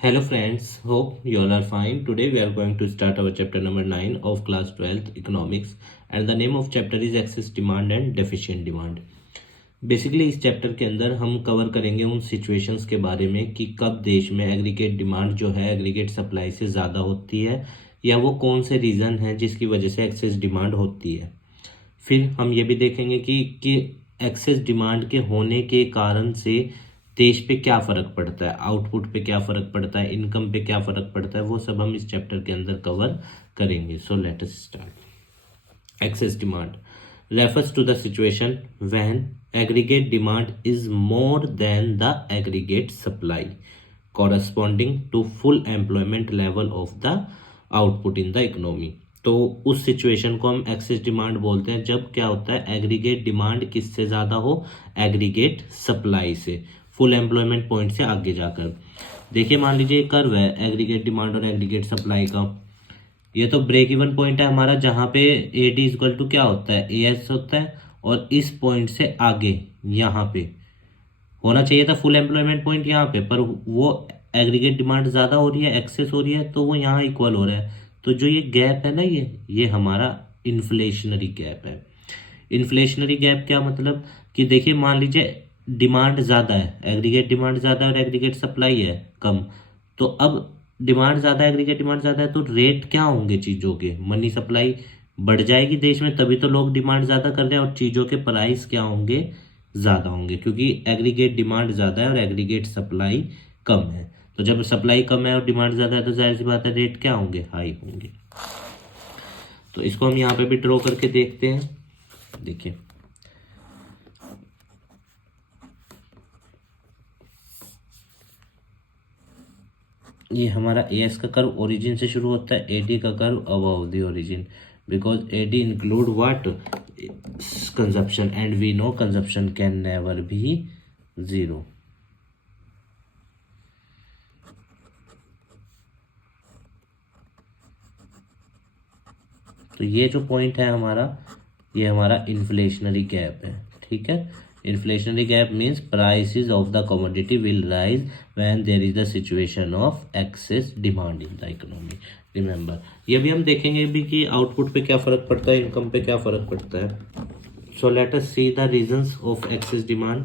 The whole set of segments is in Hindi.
Hello friends, hope you all are fine. Today we are going to start our chapter number 9 of class 12th economics and the name of chapter is excess demand and deficient demand. Basically इस चैप्टर के अंदर हम कवर करेंगे उन सिचुएशंस के बारे में कि कब देश में एग्रीगेट डिमांड जो है एग्रीगेट सप्लाई से ज़्यादा होती है या वो कौन से रीज़न हैं जिसकी वजह से एक्सेस डिमांड होती है। फिर हम ये भी देखेंगे कि एक्सेस डिमांड के होने के कारण से देश पे क्या फ़र्क पड़ता है, आउटपुट पे क्या फ़र्क पड़ता है, इनकम पे क्या फ़र्क पड़ता है, वो सब हम इस चैप्टर के अंदर कवर करेंगे। सो let us start. Excess demand refers to the situation when aggregate demand is more than the aggregate supply corresponding to full employment level of the output in the economy। तो उस सिचुएशन को हम एक्सेस डिमांड बोलते हैं जब क्या होता है एग्रीगेट डिमांड किससे ज़्यादा हो, एग्रीगेट सप्लाई से, फुल एम्प्लॉयमेंट पॉइंट से आगे जाकर। देखिए मान लीजिए कर्व है एग्रीगेट डिमांड और एग्रीगेट सप्लाई का। ये तो ब्रेक इवन पॉइंट है हमारा जहाँ पे ए डी इक्वल टू क्या होता है ए एस होता है और इस पॉइंट से आगे यहाँ पे होना चाहिए था फुल एम्प्लॉयमेंट पॉइंट यहाँ पे, पर वो एग्रीगेट डिमांड ज़्यादा हो रही है, एक्सेस हो रही है, तो वो यहाँ इक्वल हो रहा है। तो जो ये गैप है ना ये हमारा इन्फ्लेशनरी गैप है। इन्फ्लेशनरी गैप क्या मतलब कि देखिए मान लीजिए डिमांड ज़्यादा है, एग्रीगेट डिमांड ज़्यादा है और एग्रीगेट सप्लाई है कम। तो अब डिमांड ज़्यादा है, एग्रीगेट डिमांड ज़्यादा है, तो रेट क्या होंगे चीज़ों के, मनी सप्लाई बढ़ जाएगी देश में, तभी तो लोग डिमांड ज़्यादा कर रहे हैं और चीज़ों के प्राइस क्या होंगे, ज़्यादा होंगे, क्योंकि एग्रीगेट डिमांड ज़्यादा है और एग्रीगेट सप्लाई कम है। तो जब सप्लाई कम है और डिमांड ज़्यादा है तो जाहिर सी बात है रेट क्या होंगे, हाई होंगे। तो इसको हम यहाँ पे भी ड्रॉ करके देखते हैं। देखिए ये हमारा ए एस का कर्व ओरिजिन से शुरू होता है, ए डी का curve above the origin, because A D include what, consumption, and we know consumption can never be zero. तो ये जो पॉइंट है हमारा, ये हमारा इन्फ्लेशनरी गैप है। ठीक है, inflationary gap means prices of the commodity will rise when there is the situation of excess demand in the economy. Remember, ये भी हम देखेंगे भी कि आउटपुट पे क्या फ़र्क पड़ता है, इनकम पे क्या फ़र्क पड़ता है। So let us see the reasons of excess demand.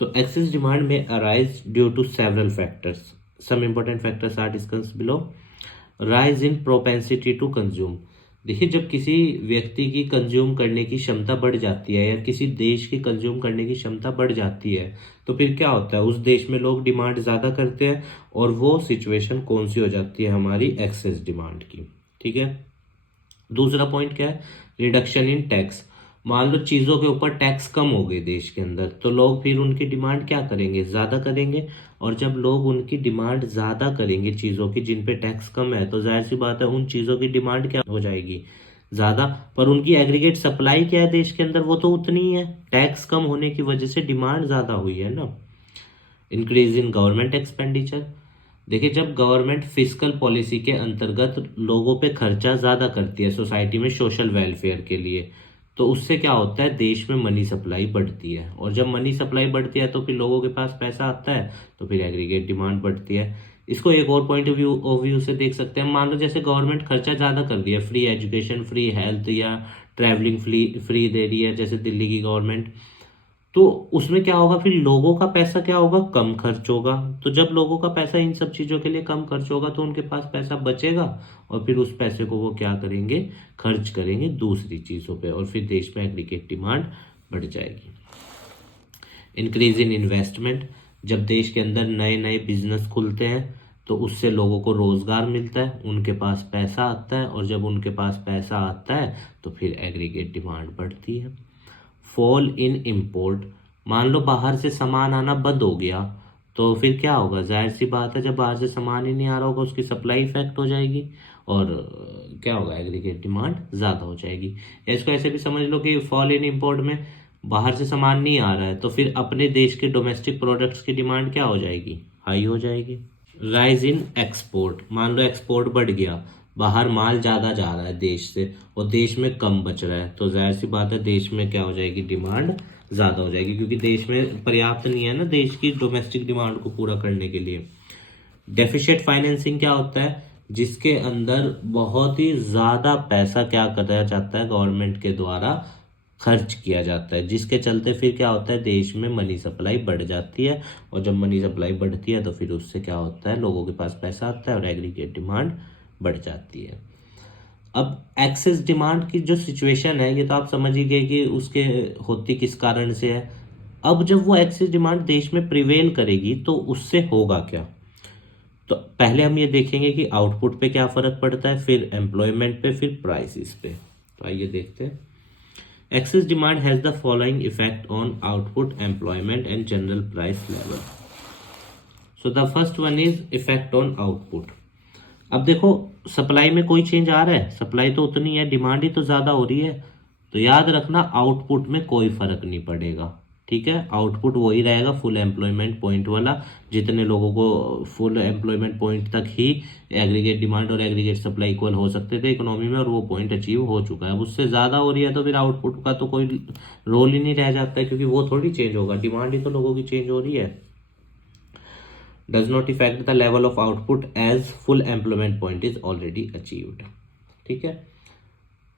तो एक्सेस डिमांड में arise due to several factors, some important factors are discuss below. Rise in propensity to consume. देखिए जब किसी व्यक्ति की कंज्यूम करने की क्षमता बढ़ जाती है या किसी देश की कंज्यूम करने की क्षमता बढ़ जाती है तो फिर क्या होता है, उस देश में लोग डिमांड ज़्यादा करते हैं और वो सिचुएशन कौन सी हो जाती है, हमारी एक्सेस डिमांड की। ठीक है, दूसरा पॉइंट क्या है, रिडक्शन इन टैक्स। मान लो चीज़ों के ऊपर टैक्स कम हो गए देश के अंदर, तो लोग फिर उनकी डिमांड क्या करेंगे, ज़्यादा करेंगे। और जब लोग उनकी डिमांड ज़्यादा करेंगे चीज़ों की जिन पे टैक्स कम है, तो जाहिर सी बात है उन चीज़ों की डिमांड क्या हो जाएगी, ज़्यादा। पर उनकी एग्रीगेट सप्लाई क्या है देश के अंदर, वो तो उतनी ही है, टैक्स कम होने की वजह से डिमांड ज़्यादा हुई है ना। Increase in government expenditure. देखिए जब गवर्नमेंट फिस्कल पॉलिसी के अंतर्गत लोगों पे खर्चा ज़्यादा करती है सोसाइटी में सोशल वेलफेयर के लिए, तो उससे क्या होता है, देश में मनी सप्लाई बढ़ती है, और जब मनी सप्लाई बढ़ती है तो फिर लोगों के पास पैसा आता है, तो फिर एग्रीगेट डिमांड बढ़ती है। इसको एक और पॉइंट ऑफ व्यू से देख सकते हैं। मान लो जैसे गवर्नमेंट खर्चा ज़्यादा कर रही है, फ्री एजुकेशन, फ्री हेल्थ या ट्रैवलिंग फ्री दे रही है जैसे दिल्ली की गवर्नमेंट, तो उसमें क्या होगा, फिर लोगों का पैसा क्या होगा, कम खर्च होगा। तो जब लोगों का पैसा इन सब चीज़ों के लिए कम खर्च होगा तो उनके पास पैसा बचेगा और फिर उस पैसे को वो क्या करेंगे, खर्च करेंगे दूसरी चीज़ों पे, और फिर देश में एग्रीगेट डिमांड बढ़ जाएगी। Increase in investment. जब देश के अंदर नए नए बिजनेस खुलते हैं तो उससे लोगों को रोज़गार मिलता है, उनके पास पैसा आता है, और जब उनके पास पैसा आता है तो फिर एग्रीगेट डिमांड बढ़ती है। Fall in import. मान लो बाहर से सामान आना बंद हो गया तो फिर क्या होगा, जाहिर सी बात है जब बाहर से सामान ही नहीं आ रहा होगा उसकी सप्लाई इफेक्ट हो जाएगी और क्या होगा, एग्रीगेट डिमांड ज़्यादा हो जाएगी। या इसको ऐसे भी समझ लो कि फॉल इन इम्पोर्ट में बाहर से सामान नहीं आ रहा है तो फिर अपने देश के डोमेस्टिक प्रोडक्ट्स की डिमांड क्या हो जाएगी, हाई हो जाएगी। Rise in export. मान लो एक्सपोर्ट बढ़ गया, बाहर माल ज़्यादा जा रहा है देश से और देश में कम बच रहा है, तो जाहिर सी बात है देश में क्या हो जाएगी, डिमांड ज़्यादा हो जाएगी, क्योंकि देश में पर्याप्त नहीं है ना देश की डोमेस्टिक डिमांड को पूरा करने के लिए। डेफिशिएंट फाइनेंसिंग क्या होता है, जिसके अंदर बहुत ही ज़्यादा पैसा क्या कराया जाता है, गवर्नमेंट के द्वारा खर्च किया जाता है, जिसके चलते फिर क्या होता है, देश में मनी सप्लाई बढ़ जाती है, और जब मनी सप्लाई बढ़ती है तो फिर उससे क्या होता है, लोगों के पास पैसा आता है और एग्रीगेट डिमांड बढ़ जाती है। अब एक्सेस डिमांड की जो सिचुएशन है, ये तो आप समझ ही गए कि उसके होती किस कारण से है। अब जब वो एक्सेस डिमांड देश में प्रिवेल करेगी तो उससे होगा क्या, तो पहले हम ये देखेंगे कि आउटपुट पे क्या फर्क पड़ता है, फिर एम्प्लॉयमेंट पे, फिर प्राइसेस पे। तो आइए देखते हैं। Excess demand has the following effect on output, employment and general price level. So the first one is effect on output. अब देखो, सप्लाई में कोई चेंज आ रहा है, सप्लाई तो उतनी है, डिमांड ही तो ज़्यादा हो रही है, तो याद रखना आउटपुट में कोई फर्क नहीं पड़ेगा। ठीक है, आउटपुट वही रहेगा फुल एम्प्लॉयमेंट पॉइंट वाला, जितने लोगों को फुल एम्प्लॉयमेंट पॉइंट तक ही एग्रीगेट डिमांड और एग्रीगेट सप्लाई इक्वल हो सकते थे इकोनॉमी में, और वो पॉइंट अचीव हो चुका है। अब उससे ज़्यादा हो रही है तो फिर आउटपुट का तो कोई रोल ही नहीं रह जाता है, क्योंकि वो थोड़ी चेंज होगा, डिमांड ही तो लोगों की चेंज हो रही है। Does not affect the level of output as full employment point is already achieved। ठीक है,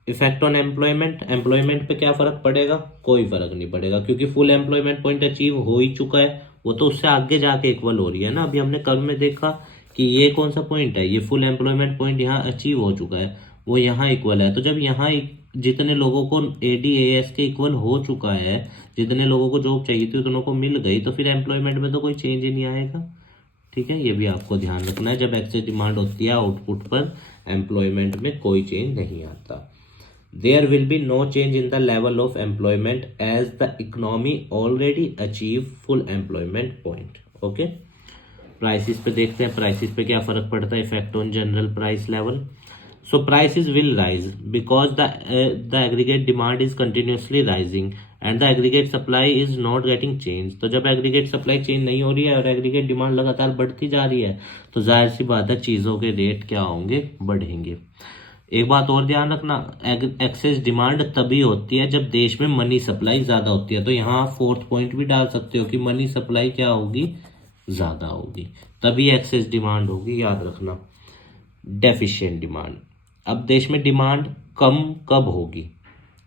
इफेक्ट ऑन एम्प्लॉयमेंट, एम्प्लॉयमेंट पे क्या फर्क पड़ेगा, कोई फर्क नहीं पड़ेगा, क्योंकि फुल एम्प्लॉयमेंट पॉइंट अचीव हो ही चुका है, वो तो उससे आगे जाके इक्वल हो रही है ना। अभी हमने कर्व में देखा कि ये कौन सा पॉइंट है, ये फुल एम्प्लॉयमेंट पॉइंट यहाँ अचीव हो चुका है, वो यहाँ इक्वल है। तो जब यहाँ जितने लोगों को ADAS के इक्वल हो चुका है, जितने लोगों को जॉब चाहिए थी उतनों को मिल गई, तो फिर एम्प्लॉयमेंट में तो कोई चेंज ही नहीं आएगा। ठीक है, ये भी आपको ध्यान रखना है, जब एक्सेस डिमांड होती है आउटपुट पर, एम्प्लॉयमेंट में कोई चेंज नहीं आता। There will be no change in the level of employment as the economy already achieve full employment point. Okay, prices पे देखते हैं, प्राइसेस पे क्या फर्क पड़ता है, effect on general price level. So prices will rise because the aggregate demand is continuously rising and the aggregate supply is not getting changed। तो जब एग्रीगेट सप्लाई चेंज नहीं हो रही है और एग्रीगेट डिमांड लगातार बढ़ती जा रही है, तो जाहिर सी बात है चीज़ों के रेट क्या होंगे, बढ़ेंगे। एक बात और ध्यान रखना, एक्सेस डिमांड तभी होती है जब देश में मनी सप्लाई ज़्यादा होती है। तो यहाँ आप फोर्थ पॉइंट भी डाल सकते हो कि मनी सप्लाई क्या होगी, ज़्यादा होगी, तभी एक्सेस डिमांड होगी, याद रखना। डेफिशिएंट डिमांड, अब देश में डिमांड कम कब होगी,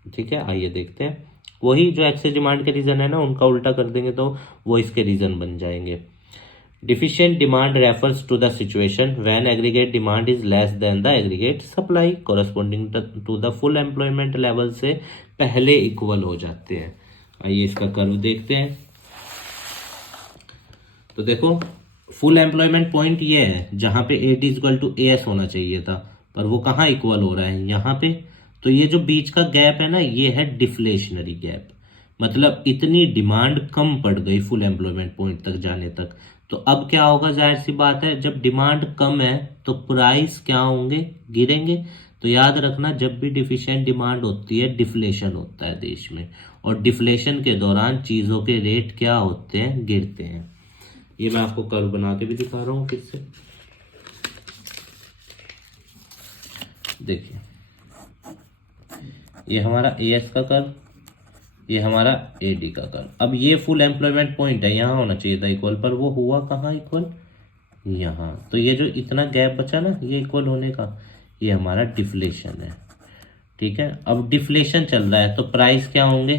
ठीक है, आइए देखते हैं। वही जो एक्सेस डिमांड के रीजन है ना, उनका उल्टा कर देंगे तो वो इसके रीजन बन जाएंगे। Deficient demand refers to the situation when aggregate demand is less than the aggregate supply corresponding to the full employment level से पहले इक्वल हो जाते हैं। आइए इसका कर्व देखते हैं। तो देखो, फुल एम्प्लॉयमेंट पॉइंट ये है जहां पे AD इक्वल टू AS होना चाहिए था, पर वो कहाँ इक्वल हो रहा है, यहाँ पे। तो ये जो बीच का गैप है ना, ये है डिफ्लेशनरी गैप, मतलब इतनी डिमांड कम पड़ गई फुल एम्प्लॉयमेंट पॉइंट तक जाने तक। तो अब क्या होगा, जाहिर सी बात है, जब डिमांड कम है तो प्राइस क्या होंगे, गिरेंगे। तो याद रखना, जब भी डिफिशिएंट डिमांड होती है डिफ्लेशन होता है देश में, और डिफ्लेशन के दौरान चीज़ों के रेट क्या होते हैं, गिरते हैं। ये मैं आपको कर्व बना के भी दिखा रहा हूँ फिर से, देखिए, ये हमारा AS का कर्व, ये हमारा AD का कर्व। अब ये फुल एम्प्लॉयमेंट पॉइंट है, यहाँ होना चाहिए था इक्वल, पर वो हुआ कहाँ इक्वल, यहाँ। तो ये जो इतना गैप बचा ना ये इक्वल होने का, ये हमारा डिफ्लेशन है। ठीक है, अब डिफ्लेशन चल रहा है तो प्राइस क्या होंगे,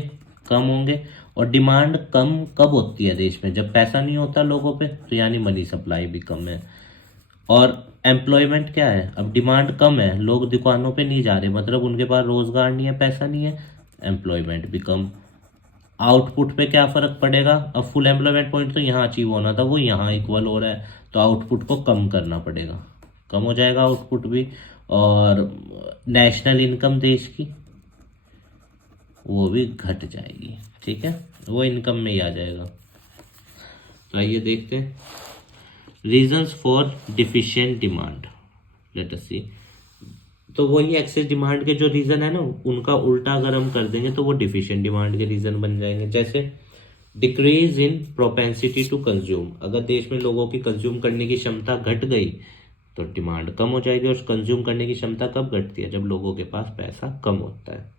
कम होंगे। और डिमांड कम कब होती है देश में, जब पैसा नहीं होता लोगों पे, तो यानी मनी सप्लाई भी कम है। और एम्प्लॉयमेंट क्या है, अब डिमांड कम है, लोग दुकानों पे नहीं जा रहे, मतलब उनके पास रोजगार नहीं है, पैसा नहीं है, एम्प्लॉयमेंट भी कम। आउटपुट पे क्या फर्क पड़ेगा, अब फुल एम्प्लॉयमेंट पॉइंट तो यहाँ अचीव होना था, वो यहाँ इक्वल हो रहा है, तो आउटपुट को कम करना पड़ेगा, कम हो जाएगा आउटपुट भी। और नेशनल इनकम देश की वो भी घट जाएगी। ठीक है, वो इनकम में ही आ जाएगा। तो आइए देखते हैं reasons for deficient demand, let us see. तो वही एक्सेस डिमांड के जो रीजन है ना, उनका उल्टा अगर हम कर देंगे तो वो डिफिशिएंट डिमांड के रीजन बन जाएंगे। जैसे decrease in propensity to consume, अगर देश में लोगों की कंज्यूम करने की क्षमता घट गई तो डिमांड कम हो जाएगी। और कंज्यूम करने की क्षमता कब घटती है, जब लोगों के पास पैसा कम होता है।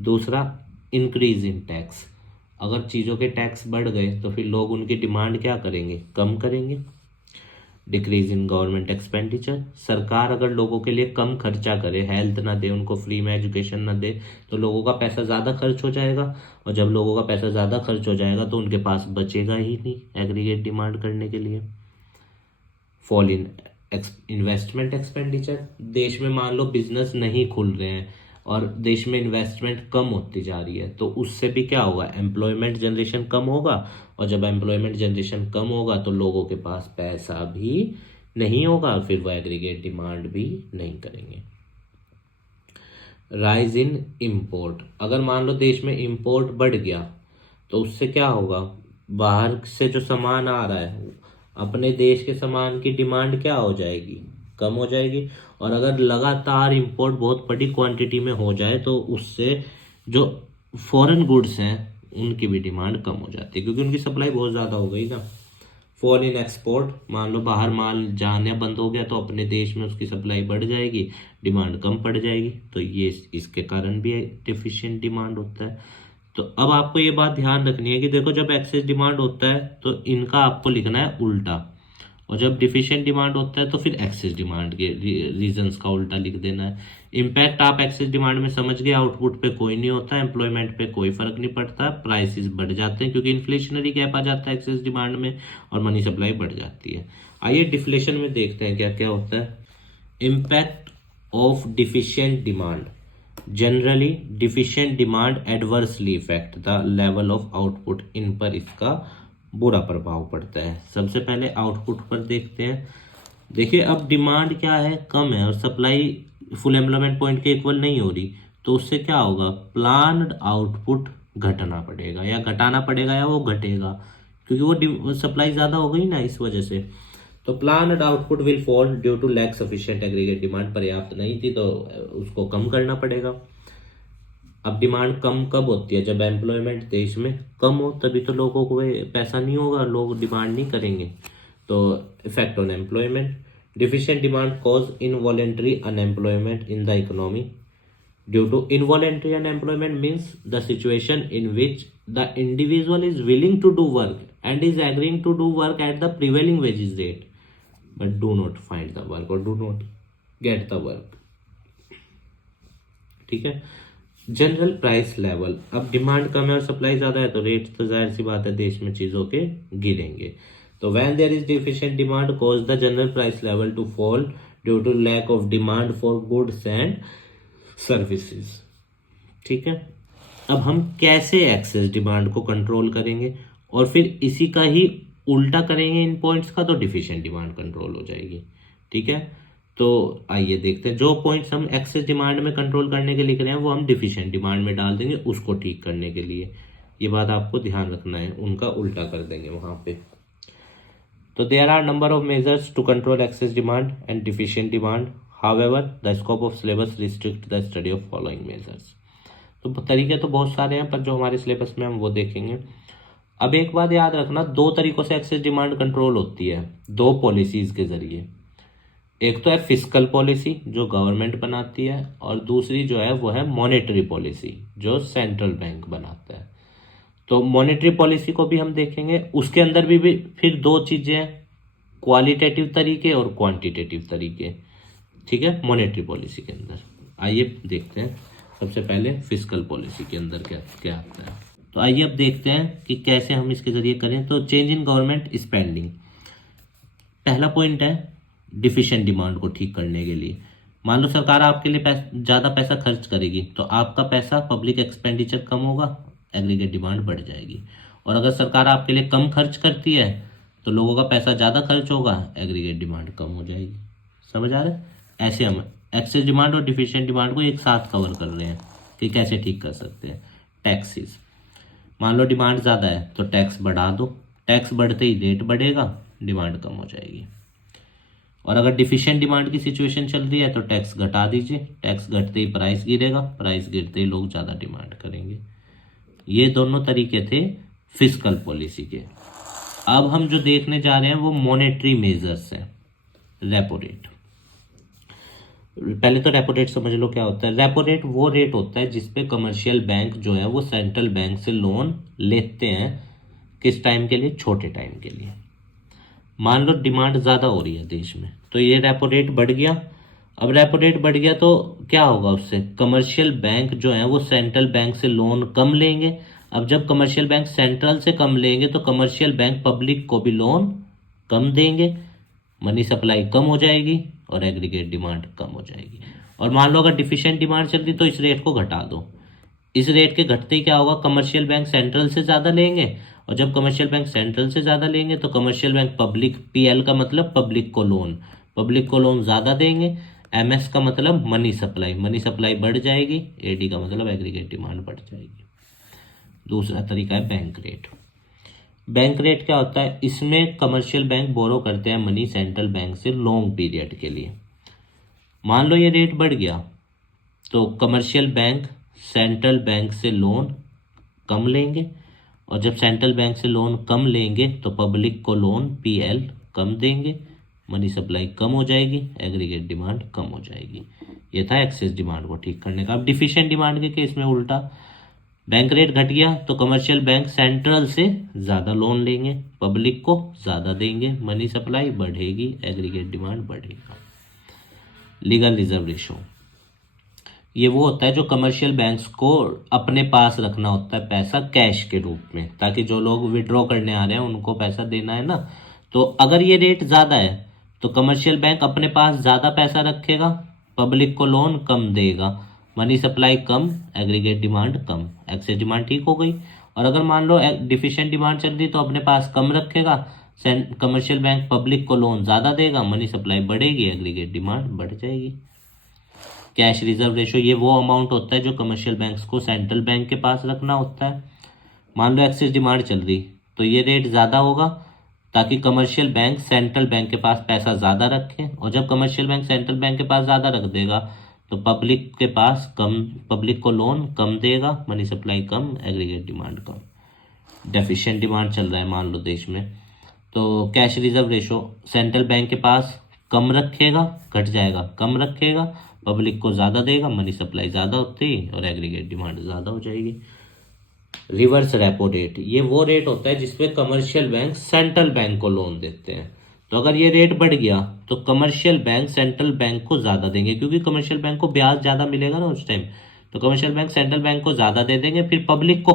दूसरा, इंक्रीज इन टैक्स, अगर चीज़ों के टैक्स बढ़ गए तो फिर लोग उनकी डिमांड क्या करेंगे, कम करेंगे। डिक्रीज इन गवर्नमेंट एक्सपेंडिचर, सरकार अगर लोगों के लिए कम खर्चा करे, हेल्थ ना दे, उनको फ्री में एजुकेशन ना दे, तो लोगों का पैसा ज़्यादा खर्च हो जाएगा, और जब लोगों का पैसा ज़्यादा खर्च हो जाएगा तो उनके पास बचेगा ही नहीं एग्रीगेट डिमांड करने के लिए। फॉल इन इन्वेस्टमेंट एक्सपेंडिचर, देश में मान लो बिजनेस नहीं खुल रहे हैं और देश में इन्वेस्टमेंट कम होती जा रही है, तो उससे भी क्या होगा, एम्प्लॉयमेंट जनरेशन कम होगा, और जब एम्प्लॉयमेंट जनरेशन कम होगा तो लोगों के पास पैसा भी नहीं होगा, फिर वो एग्रीगेट डिमांड भी नहीं करेंगे। राइज इन इम्पोर्ट, अगर मान लो देश में इम्पोर्ट बढ़ गया तो उससे क्या होगा, बाहर से जो सामान आ रहा है अपने देश के सामान की डिमांड क्या हो जाएगी, कम हो जाएगी, और अगर लगातार इंपोर्ट बहुत बड़ी क्वांटिटी में हो जाए तो उससे जो फॉरेन गुड्स हैं उनकी भी डिमांड कम हो जाती है, क्योंकि उनकी सप्लाई बहुत ज़्यादा हो गई ना। फॉल इन एक्सपोर्ट, मान लो बाहर माल जाना बंद हो गया तो अपने देश में उसकी सप्लाई बढ़ जाएगी, डिमांड कम पड़ जाएगी, तो ये इसके कारण भी डिफिशिएंट डिमांड होता है। तो अब आपको ये बात ध्यान रखनी है कि देखो जब एक्सेस डिमांड होता है तो इनका आपको लिखना है उल्टा, और जब डिफिशिएंट डिमांड होता है तो फिर एक्सेस डिमांड के रीजंस का उल्टा लिख देना है। इम्पैक्ट आप एक्सेस डिमांड में समझ गए, आउटपुट पे कोई नहीं होता, एम्प्लॉयमेंट पे कोई फर्क नहीं पड़ता, प्राइसेस बढ़ जाते हैं क्योंकि इन्फ्लेशनरी गैप आ जाता है एक्सेस डिमांड में, और मनी सप्लाई बढ़ जाती है। आइए डिफ्लेशन में देखते हैं क्या क्या होता है। Impact of deficient demand, generally deficient demand adversely effect the level of output, इन पर इसका बुरा प्रभाव पड़ता है। सबसे पहले आउटपुट पर देखते हैं। देखिए अब डिमांड क्या है, कम है, और सप्लाई फुल एम्प्लॉयमेंट पॉइंट के इक्वल नहीं हो रही, तो उससे क्या होगा, प्लान्ड आउटपुट घटना पड़ेगा या घटाना पड़ेगा या वो घटेगा, क्योंकि वो सप्लाई ज़्यादा हो गई ना इस वजह से। तो planned output will fall due to lack sufficient aggregate demand, पर्याप्त नहीं थी तो उसको कम करना पड़ेगा। अब डिमांड कम कब होती है, जब एम्प्लॉयमेंट देश में कम हो, तभी तो लोगों को पैसा नहीं होगा, लोग डिमांड नहीं करेंगे, तो effect on employment. Deficient demand cause involuntary unemployment in the economy, due to involuntary unemployment means the situation in which the individual is willing to do work and is agreeing to do work at the prevailing wages rate but do not find the work और do not get the work. ठीक है। जनरल प्राइस लेवल, अब डिमांड कम है और सप्लाई ज़्यादा है तो रेट तो जाहिर सी बात है देश में चीज़ों के गिरेंगे। तो when there is deficient demand cause the general price level to fall due to lack of demand for goods and services. ठीक है। अब हम कैसे एक्सेस डिमांड को कंट्रोल करेंगे, और फिर इसी का ही उल्टा करेंगे इन पॉइंट्स का, तो डिफिशिएंट डिमांड कंट्रोल हो जाएगी। ठीक है। तो आइए देखते हैं, जो पॉइंट्स हम एक्सेस डिमांड में कंट्रोल करने के लिख रहे हैं वो हम डिफिशिएंट डिमांड में डाल देंगे उसको ठीक करने के लिए। ये बात आपको ध्यान रखना है, उनका उल्टा कर देंगे वहां पे। तो there are number of measures to control excess demand and deficient demand, however the scope of syllabus restrict the study of following measures. तो तरीके तो बहुत सारे हैं, पर जो हमारे सिलेबस में हम वो देखेंगे। अब एक बात याद रखना, दो तरीकों से एक्सेस डिमांड कंट्रोल होती है, दो पॉलिसीज के जरिए। एक तो है फिस्कल पॉलिसी जो गवर्नमेंट बनाती है, और दूसरी जो है वो है मॉनेटरी पॉलिसी जो सेंट्रल बैंक बनाता है। तो मॉनेटरी पॉलिसी को भी हम देखेंगे, उसके अंदर भी फिर दो चीजें हैं, क्वालिटेटिव तरीके और क्वांटिटेटिव तरीके। ठीक है। मॉनेटरी पॉलिसी के अंदर आइए देखते हैं, सबसे पहले फिस्कल पॉलिसी के अंदर क्या क्या आता है। तो आइए अब देखते हैं कि कैसे हम इसके जरिए करें। तो चेंज इन गवर्नमेंट स्पेंडिंग, पहला पॉइंट है डिफिशिएंट डिमांड को ठीक करने के लिए। मान लो सरकार आपके लिए ज़्यादा पैसा खर्च करेगी तो आपका पैसा पब्लिक एक्सपेंडिचर कम होगा, एग्रीगेट डिमांड बढ़ जाएगी। और अगर सरकार आपके लिए कम खर्च करती है तो लोगों का पैसा ज़्यादा खर्च होगा, एग्रीगेट डिमांड कम हो जाएगी। समझ आ रहा है? ऐसे हम एक्सेस डिमांड और डिफिशिएंट डिमांड को एक साथ कवर कर रहे हैं कि कैसे ठीक कर सकते हैं। टैक्सेस, मान लो डिमांड ज़्यादा है तो टैक्स बढ़ा दो, टैक्स बढ़ते ही रेट बढ़ेगा, डिमांड कम हो जाएगी। और अगर डिफिशिएंट डिमांड की सिचुएशन चल रही है तो टैक्स घटा दीजिए, टैक्स घटते ही प्राइस गिरेगा, प्राइस गिरते ही लोग ज़्यादा डिमांड करेंगे। ये दोनों तरीके थे फिस्कल पॉलिसी के। अब हम जो देखने जा रहे हैं वो मॉनेटरी मेजर्स हैं। रेपो रेट, पहले तो रेपो रेट समझ लो क्या होता है। रेपो रेट वो रेट होता है जिसपे कमर्शियल बैंक जो है वो सेंट्रल बैंक से लोन लेते हैं, किस टाइम के लिए, छोटे टाइम के लिए। मान लो डिमांड ज़्यादा हो रही है देश में, तो ये रेपो रेट बढ़ गया। अब रेपो रेट बढ़ गया तो क्या होगा, उससे कमर्शियल बैंक जो है वो सेंट्रल बैंक से लोन कम लेंगे। अब जब कमर्शियल बैंक सेंट्रल से कम लेंगे तो कमर्शियल बैंक पब्लिक को भी लोन कम देंगे, मनी सप्लाई कम हो जाएगी और एग्रीगेट डिमांड कम हो जाएगी। और मान लो अगर डिफिशिएंट डिमांड चल रही तो इस रेट को घटा दो। इस रेट के घटते ही क्या होगा, कमर्शियल बैंक सेंट्रल से ज़्यादा लेंगे, और जब कमर्शियल बैंक सेंट्रल से ज़्यादा लेंगे तो कमर्शियल बैंक पब्लिक, पीएल का मतलब पब्लिक को लोन ज़्यादा देंगे। एमएस का मतलब मनी सप्लाई बढ़ जाएगी। एडी का मतलब एग्रीगेट डिमांड बढ़ जाएगी। दूसरा तरीका है बैंक रेट। बैंक रेट क्या होता है, इसमें कमर्शियल बैंक बोरो करते हैं मनी सेंट्रल बैंक से लॉन्ग पीरियड के लिए। मान लो ये रेट बढ़ गया तो कमर्शियल बैंक सेंट्रल बैंक से लोन कम लेंगे, और जब सेंट्रल बैंक से लोन कम लेंगे तो पब्लिक को लोन पीएल कम देंगे, मनी सप्लाई कम हो जाएगी, एग्रीगेट डिमांड कम हो जाएगी। ये था एक्सेस डिमांड को ठीक करने का। अब डिफिशिएंट डिमांड के केस में उल्टा, बैंक रेट घट गया तो कमर्शियल बैंक सेंट्रल से ज़्यादा लोन लेंगे, पब्लिक को ज़्यादा देंगे, मनी सप्लाई बढ़ेगी, एग्रीगेट डिमांड बढ़ेगा। लीगल रिजर्व रेशो, ये वो होता है जो कमर्शियल बैंक्स को अपने पास रखना होता है पैसा कैश के रूप में, ताकि जो लोग विड्रॉ करने आ रहे हैं उनको पैसा देना है ना। तो अगर ये रेट ज़्यादा है तो कमर्शियल बैंक अपने पास ज़्यादा पैसा रखेगा, पब्लिक को लोन कम देगा, मनी सप्लाई कम, एग्रीगेट डिमांड कम, एक्सेस डिमांड ठीक हो गई। और अगर मान लो डिफिशिएंट डिमांड चल रही तो अपने पास कम रखेगा, कमर्शियल बैंक पब्लिक को लोन ज़्यादा देगा, मनी सप्लाई बढ़ेगी, एग्रीगेट डिमांड बढ़ जाएगी। कैश रिजर्व रेशो, ये वो अमाउंट होता है जो कमर्शियल बैंक्स को सेंट्रल बैंक के पास रखना होता है। मान लो एक्सेस डिमांड चल रही तो ये रेट ज़्यादा होगा ताकि कमर्शियल बैंक सेंट्रल बैंक के पास पैसा ज़्यादा रखे, और जब कमर्शियल बैंक सेंट्रल बैंक के पास ज़्यादा रख देगा तो पब्लिक के पास कम, पब्लिक को लोन कम देगा, मनी सप्लाई कम, एग्रीगेट डिमांड कम। डेफिशिएंट डिमांड चल रहा है मान लो देश में, तो cash reserve ratio central bank के पास कम रखेगा, घट जाएगा, कम रखेगा, पब्लिक को ज़्यादा देगा, मनी सप्लाई ज़्यादा होती है और एग्रीगेट डिमांड ज़्यादा हो जाएगी। रिवर्स रेपो रेट, ये वो रेट होता है जिसपे कमर्शियल बैंक सेंट्रल बैंक को लोन देते हैं। तो अगर ये रेट बढ़ गया तो कमर्शियल बैंक सेंट्रल बैंक को ज़्यादा देंगे, क्योंकि कमर्शियल बैंक को ब्याज ज़्यादा मिलेगा ना उस टाइम, तो कमर्शियल बैंक सेंट्रल बैंक को ज़्यादा दे देंगे, फिर पब्लिक को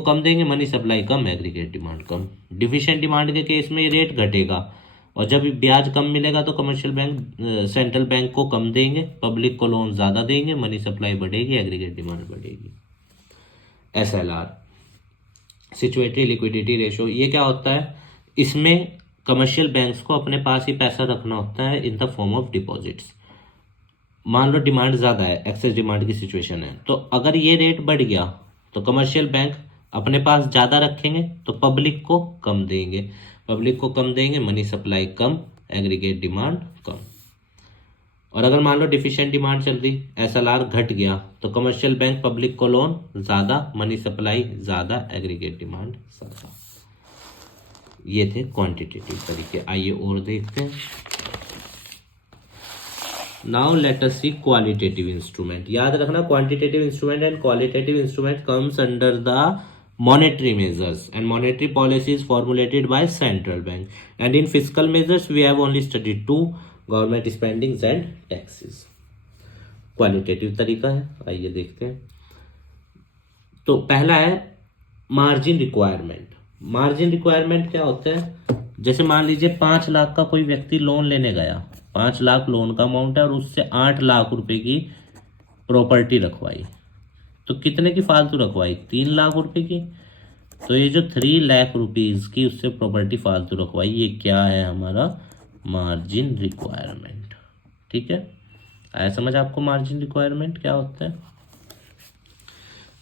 कम देंगे, मनी सप्लाई कम, एग्रीगेट डिमांड कम। डिफिशिएंट डिमांड के केस में ये रेट घटेगा, और जब ब्याज कम मिलेगा तो कमर्शियल बैंक सेंट्रल बैंक को कम देंगे, पब्लिक को लोन ज़्यादा देंगे, मनी सप्लाई बढ़ेगी, एग्रीगेट डिमांड बढ़ेगी। SLR, सिचुएटरी लिक्विडिटी रेशो, ये क्या होता है, इसमें कमर्शियल बैंक्स को अपने पास ही पैसा रखना होता है in the form of deposits. मान लो डिमांड ज़्यादा है, एक्सेस डिमांड की सिचुएशन है, तो अगर ये रेट बढ़ गया तो कमर्शियल बैंक अपने पास ज़्यादा रखेंगे तो पब्लिक को कम देंगे, मनी सप्लाई कम, एग्रीगेट डिमांड कम। और अगर मान लो डिफिशिएंट डिमांड चल रही, SLR घट गया तो कमर्शियल बैंक पब्लिक को लोन ज़्यादा, मनी सप्लाई ज़्यादा, एग्रीगेट डिमांड ज़्यादा। ये थे क्वांटिटेटिव तरीके। आइए और देखते हैं। नाउ लेट अस सी क्वालिटेटिव इंस्ट्रूमेंट। याद रखना, quantitative instrument and qualitative instrument comes under the monetary measures and monetary policies formulated by central bank, and in fiscal measures we have only studied two, government spendings and taxes. Qualitative तरीका है, आइए देखते हैं। तो पहला है मार्जिन रिक्वायरमेंट। मार्जिन रिक्वायरमेंट क्या होता है, जैसे मान लीजिए 5 लाख का कोई व्यक्ति लोन लेने गया, 5 लाख लोन का अमाउंट है और उससे 8 लाख रुपए की प्रॉपर्टी रखवाई, तो कितने की फालतू रखवाई, 3 लाख रुपए की। तो ये जो 3 लाख रुपीज की उससे प्रॉपर्टी फालतू रखवाई, ये क्या है, हमारा मार्जिन रिक्वायरमेंट। ठीक है, आया समझ आपको मार्जिन रिक्वायरमेंट क्या होता है।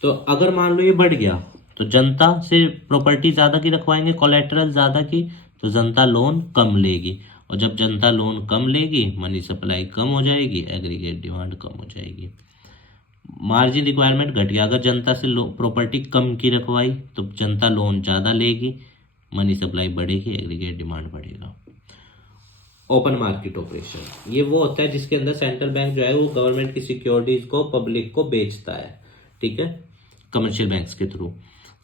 तो अगर मान लो ये बढ़ गया तो जनता से प्रॉपर्टी ज़्यादा की रखवाएंगे, कोलेटरल ज़्यादा की, तो जनता लोन कम लेगी, और जब जनता लोन कम लेगी मनी सप्लाई कम हो जाएगी, एग्रीगेट डिमांड कम हो जाएगी। मार्जिन रिक्वायरमेंट घट गया, अगर जनता से प्रॉपर्टी कम की रखवाई तो जनता लोन ज़्यादा लेगी, मनी सप्लाई बढ़ेगी, एग्रीगेट डिमांड बढ़ेगा। ओपन मार्केट ऑपरेशन, ये वो होता है जिसके अंदर सेंट्रल बैंक जो है वो गवर्नमेंट की सिक्योरिटीज को पब्लिक को बेचता है, ठीक है, कमर्शियल बैंक्स के थ्रू।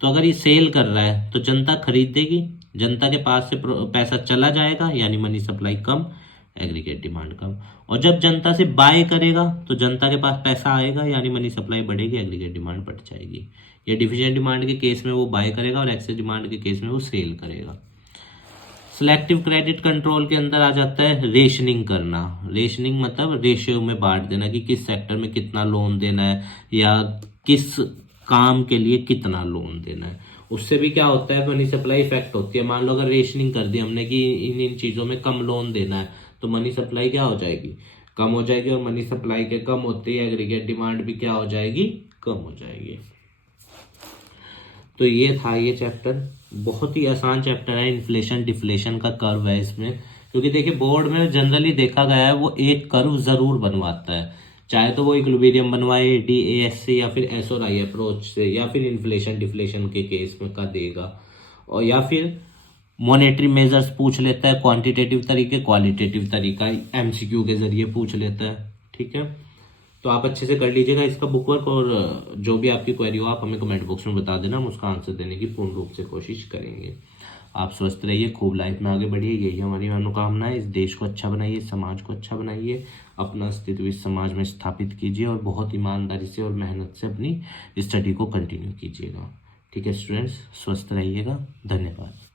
तो अगर ये सेल कर रहा है तो जनता खरीदेगी, जनता के पास से पैसा चला जाएगा यानी मनी सप्लाई कम, एग्रीगेट डिमांड कम। और जब जनता से बाय करेगा तो जनता के पास पैसा आएगा यानी मनी सप्लाई बढ़ेगी, एग्रीगेट डिमांड बढ़ जाएगी। ये डिफिशिएंट डिमांड के केस में वो बाय करेगा और एक्सेस डिमांड के केस में वो सेल करेगा। सिलेक्टिव क्रेडिट कंट्रोल के अंदर आ जाता है रेशनिंग करना। रेशनिंग मतलब रेशियो में बांट देना कि किस सेक्टर में कितना लोन देना है या किस काम के लिए कितना लोन देना है। उससे भी क्या होता है, मनी सप्लाई इफेक्ट होती है। मान लो अगर रेशनिंग कर दी हमने कि इन इन चीज़ों में कम लोन देना है तो मनी सप्लाई क्या हो जाएगी, कम हो जाएगी। और मनी सप्लाई के कम होते ही एग्रीगेट डिमांड भी क्या हो जाएगी, कम हो जाएगी। तो ये था ये चैप्टर, बहुत ही आसान चैप्टर है। इन्फ्लेशन डिफ्लेशन का कर्व है इसमें, क्योंकि देखिए बोर्ड में जनरली देखा गया है वो एक कर्व जरूर बनवाता है, चाहे तो वो इक्विलिब्रियम बनवाए DAS से या फिर SRI अप्रोच से या फिर इन्फ्लेशन डिफ्लेशन के केस में का देगा, और या फिर मॉनेटरी मेजर्स पूछ लेता है, क्वांटिटेटिव तरीके क्वालिटेटिव तरीका MCQ के जरिए पूछ लेता है। ठीक है, तो आप अच्छे से कर लीजिएगा इसका बुक वर्क, और जो भी आपकी क्वेरी हो आप हमें कमेंट बॉक्स में बता देना, हम उसका आंसर देने की पूर्ण रूप से कोशिश करेंगे। आप स्वस्थ रहिए, खूब लाइफ में आगे बढ़िए, यही हमारी मनोकामना है। इस देश को अच्छा बनाइए, समाज को अच्छा बनाइए, अपना अस्तित्व इस समाज में स्थापित कीजिए और बहुत ईमानदारी से और मेहनत से अपनी स्टडी को कंटिन्यू कीजिएगा। ठीक है स्टूडेंट्स, स्वस्थ रहिएगा, धन्यवाद।